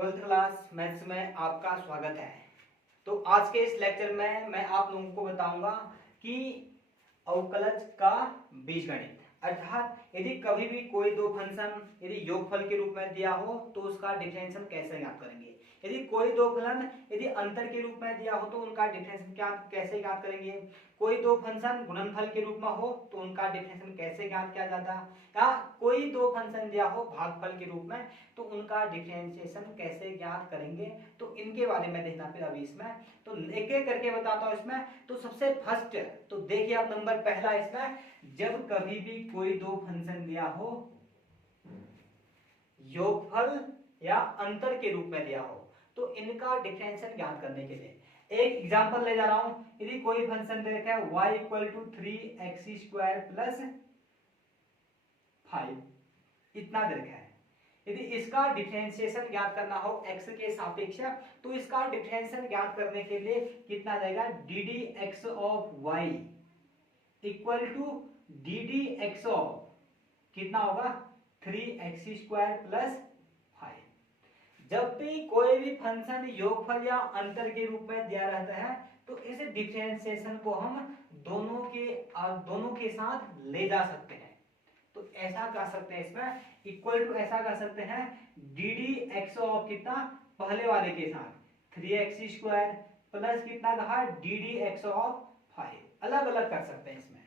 Twelfth class maths में आपका स्वागत है। तो आज के इस लेक्चर में मैं आप लोगों को बताऊंगा कि अवकलज का बीजगणित, अर्थात यदि कभी भी कोई दो फंक्शन यदि योगफल के रूप में दिया हो तो उसका डिफरेंशियल कैसे ज्ञात करेंगे। यदि कोई दो फलन यदि अंतर के रूप में दिया हो तो उनका डिफरेंशियल क्या कैसे ज्ञात करेंगे। कोई दो फंक्शन गुणनफल के रूप में हो तो उनका डिफरेंशियल कैसे ज्ञात किया जाता है, या कोई दो फंक्शन दिया हो भागफल के रूप में तो उनका डिफरेंशिएशन कैसे ज्ञात करेंगे। तो इनके बारे में देखना फिर अभी इसमें तो एक एक करके बताता हूं इसमें। तो सबसे फर्स्ट तो देखिए आप नंबर पहला इसमें, जब कभी भी कोई दो फंक्शन दिया हो योगफल या अंतर के रूप में दिया हो तो इनका डिफरेंशियल ज्ञात करने के लिए एक एग्जांपल ले जा रहा हूं। यदि कोई फंक्शन दे रखा है y = 3x² + 5 इतना दे रखा है, यदि इसका डिफरेंशिएशन ज्ञात करना हो x के सापेक्ष तो इसका डिफरेंशिएशन ज्ञात करने के लिए कितना जाएगा, ddx of y equal to ddx of कितना होगा 3x² + 5। जब भी कोई भी फंक्शन योगफल या अंतर के रूप में दिया रहता है तो इस डिफरेंशिएशन को हम दोनों के साथ ले जा सकते हैं। तो ऐसा कर सकते हैं इसमें इक्वल टू ऐसा कर सकते हैं ddx ऑफ कितना पहले वाले के साथ 3x² प्लस कितना कहा ddx ऑफ 5, अलग अलग कर सकते हैं इसमें।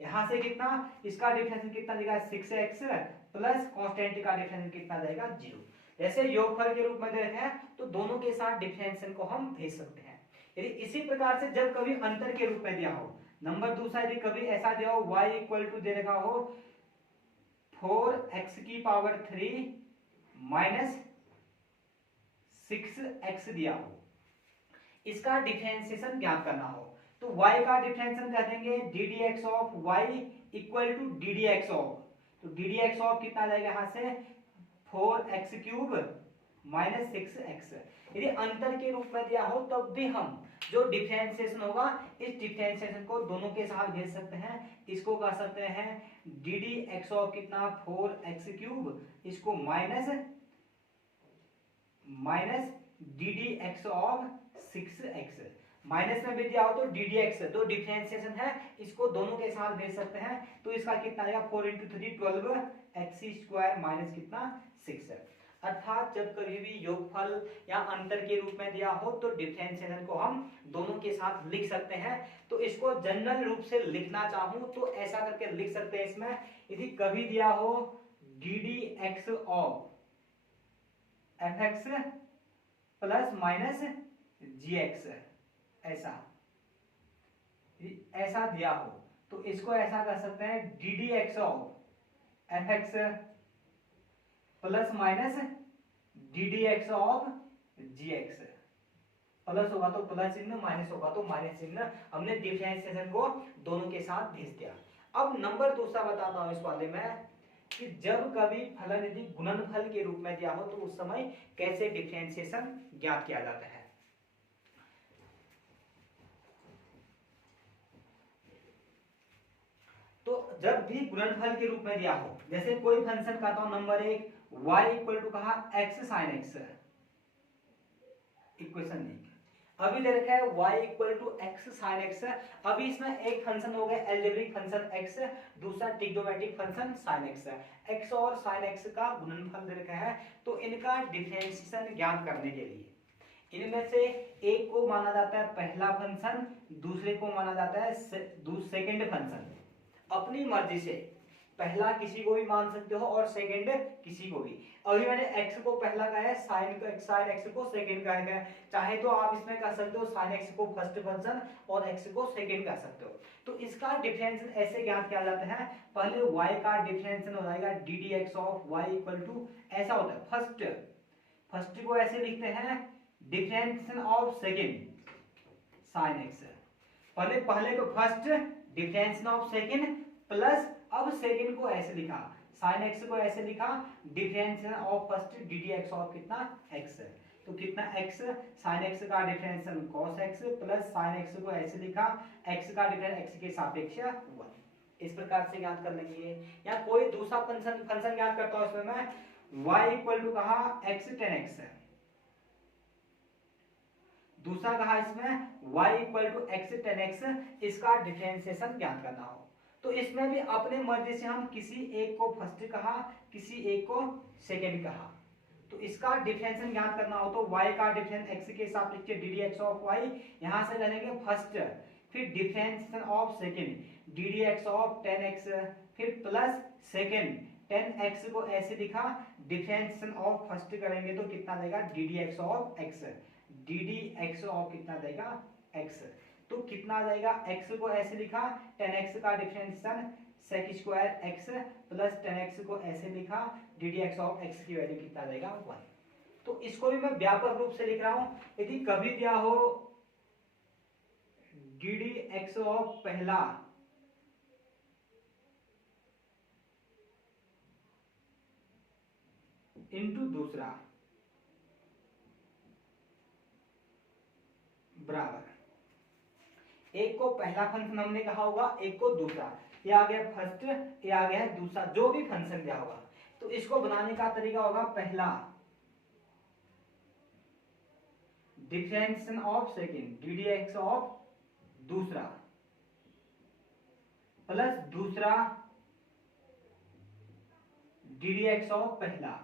यहां से कितना इसका डिफरेंशियल कितना देगा 6x प्लस कांस्टेंट का डिफरेंशियल कितना जाएगा 0। जैसे योगफल के रूप में दे रखे हैं तो दोनों के साथ डिफरेंशियल को हम भेज सकते हैं। यदि इसी प्रकार से जब कभी अंतर के रूप में दिया हो, नंबर दूसरा यदि कभी ऐसा दिया हो y इक्वल टू दे रखा हो 4x³ माइनस 6x दिया हो, इसका डिफरेंशिएशन ज्ञात करना हो तो y का डिफरेंशिएशन कर देंगे ddx of y equal to ddx of, तो ddx ऑफ कितना जाएगा यहां से 4x³ माइनस 6x। यदि अंतर के रूप में दिया हो तब भी हम जो डिफरेंशिएशन होगा इस डिफरेंशिएशन को दोनों के साथ भेज सकते हैं। इसको कर सकते हैं ddx ऑफ कितना 4x³ इसको minus ddx of 6x, minus में भी दिया हो तो ddx तो डिफरेंशिएशन है इसको दोनों के साथ भेज सकते हैं। तो इसका कितना आएगा 4 × 3 12x² माइनस कितना 6। अर्थात जब कभी भी योगफल या अंतर के रूप में दिया हो तो डिफरेंशिएशन को हम दोनों के साथ लिख सकते हैं। तो इसको जनरल रूप से लिखना चाहूं तो ऐसा करके लिख सकते हैं इसमें, यदि कभी दिया हो ddx of fx plus minus gx ऐसा दिया हो तो इसको ऐसा कर सकते हैं ddx of fx plus minus ddx of gx, plus होगा तो प्लस चिन्ह, माइनस होगा तो माइनस चिन्ह, हमने डिफरेंशिएशन को दोनों के साथ भेज दिया। अब नंबर दूसरा बताता हूं इस वाले में कि जब कभी फलन यदि गुणनफल के रूप में दिया हो तो उस समय कैसे डिफरेंशिएशन ज्ञात किया जाता है। तो जब भी गुणनफल के रूप में दिया हो, जैसे कोई फंक्शन कहता हूं नंबर 1 y इक्वल टू कहा x sin x, इक्वेशन लिख अभी दे रखा है y equal to x sin x। अभी इसमें एक फंक्शन हो गया अलजेब्रिक फंक्शन x, दूसरा trigonometric function sin x। x और sin x का गुणनफल दे रखा है तो इनका डिफरेंशिएशन ज्ञात करने के लिए इनमें से एक को माना जाता है पहला फंक्शन, दूसरे को माना जाता है सेकंड फंक्शन। अपनी मर्जी से पहला किसी को भी मान सकते हो और सेकंड किसी को भी। अभी मैंने x को पहला कहा है, sin x को सेकंड कहा है, चाहे तो आप इसमें कर सकते हो sin x को फर्स्ट फंक्शन और x को सेकंड कर सकते हो। तो इसका डिफरेंशिएशन ऐसे ज्ञात किया जाता है, पहले y का डिफरेंशिएशन हो जाएगा ddx of y equal to ऐसा होता है फर्स्ट को ऐसे लिखते हैं differentiation of second sin x, पहले को first differentiation of second plus अब सेकंड को ऐसे लिखा sin x को ऐसे लिखा differentiation of first ddx of कितना x, तो कितना x sin x का differentiation cos x plus sin x को ऐसे लिखा x का डिफरेंशिएशन x के सापेक्ष 1। इस प्रकार से ज्ञात कर लेंगे। या कोई दूसरा फंक्शन ज्ञात करता हूं इसमें मैं y इक्वल टू कहा x tan x दूसरा कहा इसमें y equal to x tan x, इसका डिफरेंशिएशन ज्ञात करना हो। तो इसमें भी अपने मर्जी से हम किसी एक को फर्स्ट कहा, किसी एक को सेकेंड कहा। तो इसका डिफरेंशिएशन ज्ञात करना हो तो y का डिफरेंस x के सापेक्ष D D x of y, यहां से करेंगे फर्स्ट, फिर differentiation of second D D x of ten x, फिर प्लस सेकेंड टेन एक्स को ऐसे लिखा, डिफरेंशिएशन ऑफ फर्स्ट करेंगे तो कितना देगा D D x of x, D D x of कितना देगा x। तो कितना जाएगा x को ऐसे लिखा, टेन एक्स का differentiation sec square x plus tan x को ऐसे लिखा, d D x of x की वैल्यू कितना देगा 1। तो इसको भी मैं व्यापक रूप से लिख रहा हूं, यदि कभी दिया हो डी डी एक्स ऑफ पहला इनटू दूसरा बराबर, एक को पहला फंक्शन हमने कहा होगा, एक को दूसरा, ये आ गया फर्स्ट, ये आ गया दूसरा, जो भी फंक्शन दिया होगा। तो इसको बनाने का तरीका होगा पहला differentiation of second D D x of दूसरा प्लस दूसरा डी डी एक्स ऑफ पहला।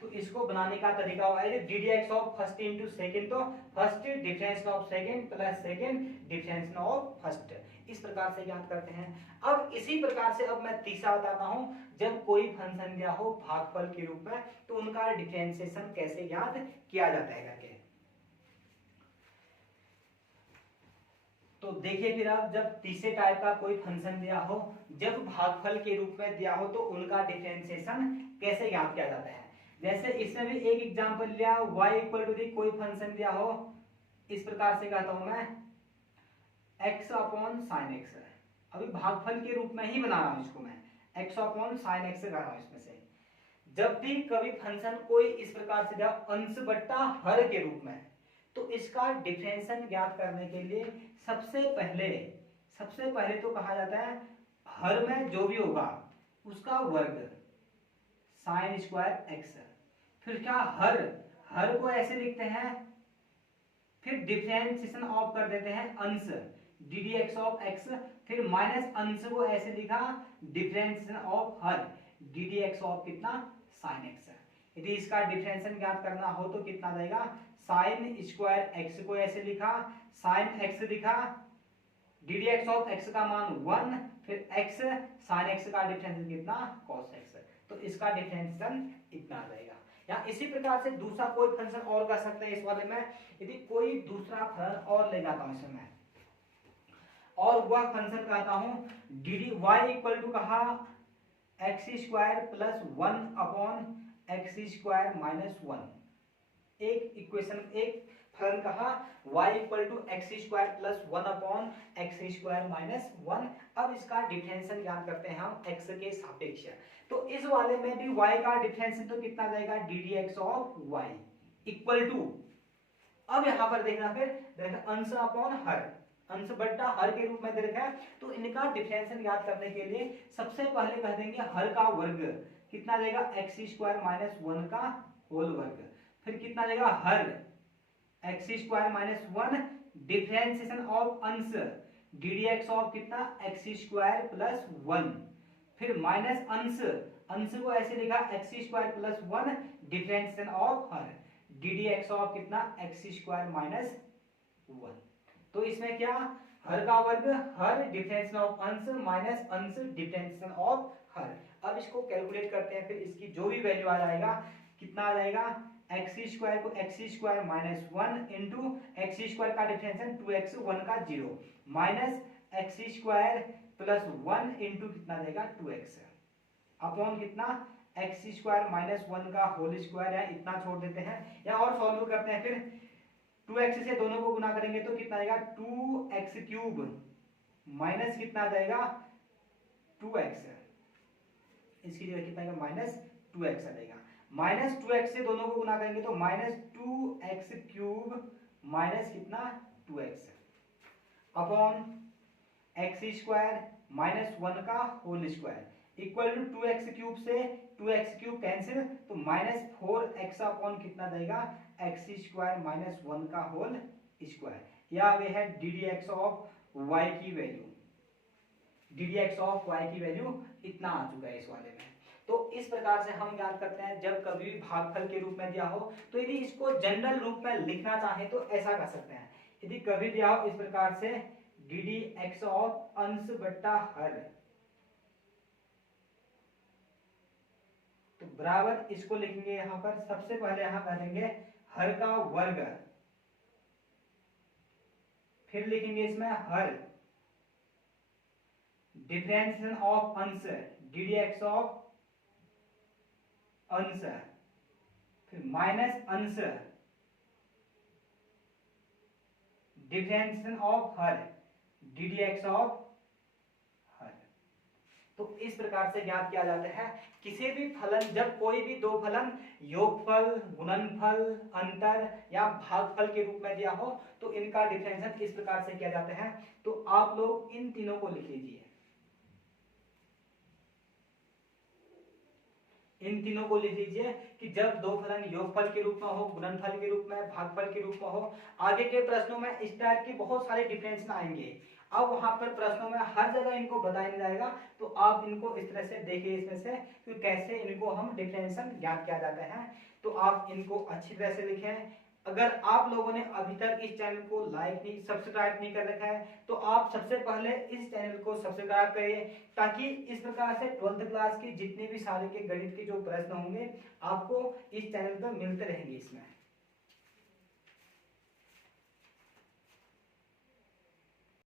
तो इसको बनाने का तरीका होगा D D x of first into second, तो first differentiation of second plus second differentiation of first, इस प्रकार से ज्ञात करते हैं। अब इसी प्रकार से अब मैं तीसरा बताता हूं, जब कोई फंक्शन दिया हो भागफल के रूप में तो उनका डिफरेंशिएशन कैसे ज्ञात किया जाता है करके। तो देखिए फिर अब जब तीसरे टाइप का कोई फंक्शन दिया हो, जब भागफल के रूप में दिया हो तो उनका डिफरेंशिएशन कैसे ज्ञात किया जाता है। जैसे इसमें भी एक एग्जांपल लिया, y इक्वल टू दी कोई फंक्शन दिया हो, इस प्रकार से कहता हूं मैं x अपॉन साइन एक्स, अभी भागफल के रूप में ही बना रहा हूं इसको मैं, x अपॉन साइन एक्स कर रहा हूं इसमें से। जब भी कभी फंक्शन कोई इस प्रकार से दिया अंश बट्टा हर के रूप में, तो इसका डिफरेंशिएशन ज्ञात करने के लिए सबसे पहले तो कहा जाता है हर में जो भी होगा उसका वर्ग साइन स्क्वायर एक्स, फिर क्या हर को ऐसे लिखते हैं, फिर डिफरेंशिएशन ऑफ कर देते हैं अंश D D x of x, फिर माइनस अंश को ऐसे लिखा, डिफरेंशिएशन ऑफ हर डी डी एक्स ऑफ कितना साइन एक्स। यदि इसका डिफरेंशिएशन ज्ञात करना हो तो कितना जाएगा, साइन स्क्वायर एक्स को ऐसे लिखा, साइन एक्स लिखा, d D x of x का मान 1, फिर एक्स साइन एक्स का डिफरेंशिएशन कितना कॉस एक्स, तो इसका डिफरेंशिएशन इतना आ जाएगा। या इसी प्रकार से दूसरा कोई फंक्शन और कर सकते हैं इस वाले में, यदि कोई दूसरा फंक्शन और ले जाता हूं इसमें, और वह फंक्शन कहता हूं D D Y equal to कहा X square plus 1 upon X square minus 1, एक इक्वेशन एक फलन कहा y equal to X square plus 1 upon X square minus 1। अब इसका डिफरेंशिएशन ज्ञात करते हैं हम x के सापेक्ष, तो इस वाले में भी y का डिफरेंशिएशन तो कितना जाएगा d D x of y equal to, अब यहां पर देखना फिर अंश अपॉन हर, अंश बट्टा हर के रूप में दे रखा है, तो इनका डिफरेंशिएशन ज्ञात करने के लिए सबसे पहले कह देंगे हर का वर्ग कितना देगा एक्स स्क्वायर माइनस 1 का होल वर्ग, फिर कितना देगा हर X square minus 1 differentiation of अंश डी डी एक्स ऑफ कितना एक्स स्क्वायर प्लस 1, फिर माइनस अंश को ऐसे लिखा X square plus 1 differentiation of हर डी डी एक्स ऑफ कितना एक्स स्क्वायर माइनस 1। तो इसमें क्या हर का वर्ग हर डिफरेंशिएशन ऑफ अंश माइनस अंश डिफरेंशिएशन ऑफ हर। अब इसको कैलकुलेट करते हैं, फिर इसकी जो भी वैल्यू आ जाएगा कितना आ जाएगा एक्स स्क्वायर को x square minus 1 into x square का डिफरेंशिएशन 2x 1 का 0 minus x square plus 1 into कितना देगा 2x अपॉन कितना एक्स स्क्वायर माइनस 1 का होल स्क्वायर है, इतना छोड़ देते हैं या और सॉल्व करते हैं। फिर 2x से दोनों को गुना करेंगे तो कितना आएगा 2x क्यूब माइनस कितना आ जाएगा 2x, इसकी जगह कितना आएगा माइनस 2x आ जाएगा, माइनस 2x से दोनों को गुना करेंगे तो माइनस 2x क्यूब माइनस कितना 2x upon X square minus 1 का whole square, equal to 2x cube से 2x क्यूब कैंसिल, तो माइनस 4x अपॉन कितना देगा x स्क्वायर माइनस 1 का होल स्क्वायर, या वे है D D x of y की value, D D x of y की वैल्यू इतना आ चुका है इस वाले में। तो इस प्रकार से हम याद करते हैं जब कभी भी भागफल के रूप में दिया हो, तो यदि इसको जनरल रूप में लिखना चाहे तो ऐसा कर सकते हैं, यदि कभी दिया हो इस प्रकार से डी डी एक्स ऑफ अंश बट्टा हर, तो बराबर इसको लिखेंगे यहां पर, सबसे पहले यहां कर देंगे हर का वर्ग, फिर लिखेंगे इसमें हर डिफरेंशिएशन ऑफ अंश डी डी एक्स ऑफ अंश, फिर माइनस अंश डिफरेंशिएशन ऑफ हर D D x of her. तो इस प्रकार से ज्ञात किया जाता है किसी भी फलन, जब कोई भी दो फलन योगफल, गुणनफल, अंतर या भागफल के रूप में दिया हो, तो इनका डिफरेंशिएशन इस प्रकार से किया जाता है। तो आप लोग इन तीनों को लिख लीजिए, इन तीनों को लिख लीजिए कि जब दो फलन योगफल के रूप में हो, गुणनफल के रूप में, भागफल के रूप में हो, आगे के प्रश्नों में इस टाइप के बहुत सारे डिफरेंशिएशन आएंगे। अब वहां पर प्रश्नों में हर जगह इनको बताया नहीं जाएगा, तो आप इनको इस तरह से देखिए इसमें से कि कैसे इनको हम डिफरेंशिएशन ज्ञात किया जाता है। तो आप इनको अच्छी तरह से लिखें। अगर आप लोगों ने अभी तक इस चैनल को लाइक नहीं, सब्सक्राइब नहीं कर रखा है, तो आप सबसे पहले इस चैनल को सब्सक्राइब करिए, ताकि इस प्रकार से 12th क्लास की जितने भी सारे के गणित के जो प्रश्न होंगे आपको इस चैनल पर मिलते रहेंगे इसमें।